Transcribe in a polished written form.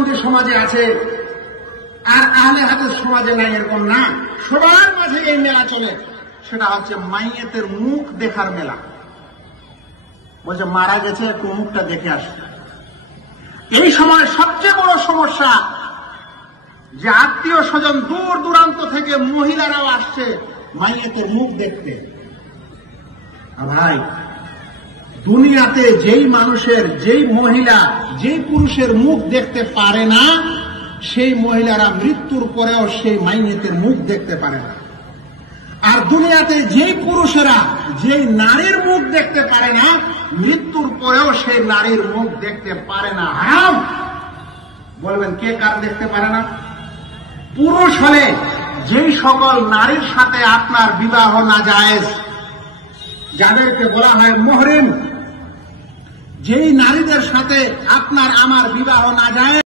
দেওবন্দি সমাজে আছে আর আহলে হাদিস সমাজে নাই এরকম না, সবার মাঝে এই মেলা চলে। সেটা হচ্ছে মাইয়েতের মুখ দেখার মেলা। বলছে মারা গেছে, একটু মুখটা দেখে আসে। এই সময় সবচেয়ে বড় সমস্যা যে আত্মীয় স্বজন দূর দূরান্ত থেকে মহিলারাও আসছে মাইয়েতের মুখ দেখতে। ভাই, দুনিয়াতে যেই মানুষের, যেই মহিলা, যেই পুরুষের মুখ দেখতে পারে না, সেই মহিলারা মৃত্যুর পরেও সেই মাইয়েতের মুখ দেখতে পারে না। আর দুনিয়াতে যেই পুরুষেরা যেই নারীর মুখ দেখতে পারে না, মৃত্যুর পরেও সেই নারীর মুখ দেখতে পারে না। হারাম। বলবেন কে কার দেখতে পারে না? পুরুষ হলে যেই সকল নারীর সাথে আপনার বিবাহ নাজায়েজ, যাদেরকে বলা হয় মুহরিম, যেই নারীদের সাথে আপনার আমার বিবাহ নাজায়েজ,